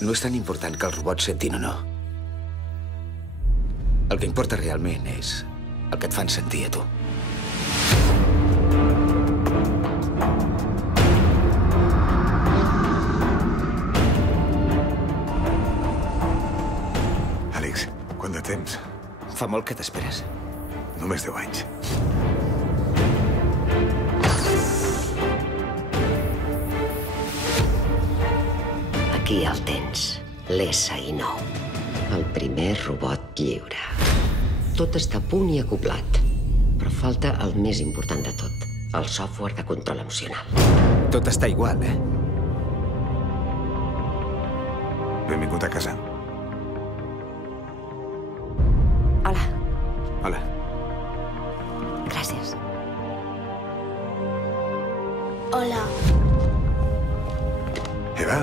No és tan important que els robots sentin o no. El que importa realment és el que et fan sentir a tu. Àlex, quant de temps? Fa molt que t'esperes. Només 10 anys. Aquí el tens, l'SI-9. El primer robot lliure. Tot està a punt i acoblat. Però falta el més important de tot, el software de control emocional. Tot està igual, eh? Benvingut a casa. Hola. Hola. Gràcies. Hola. Eva,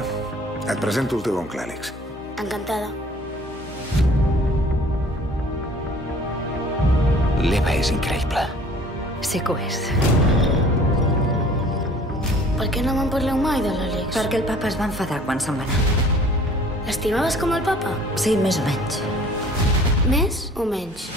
et presento el teu oncle, Àlex. Encantada. L'Eva és increïble. Sí que ho és. Per què no me'n parleu mai de l'Àlex? Perquè el papa es va enfadar quan se'n va anar. L'estimaves com el papa? Sí, més o menys. Més o menys?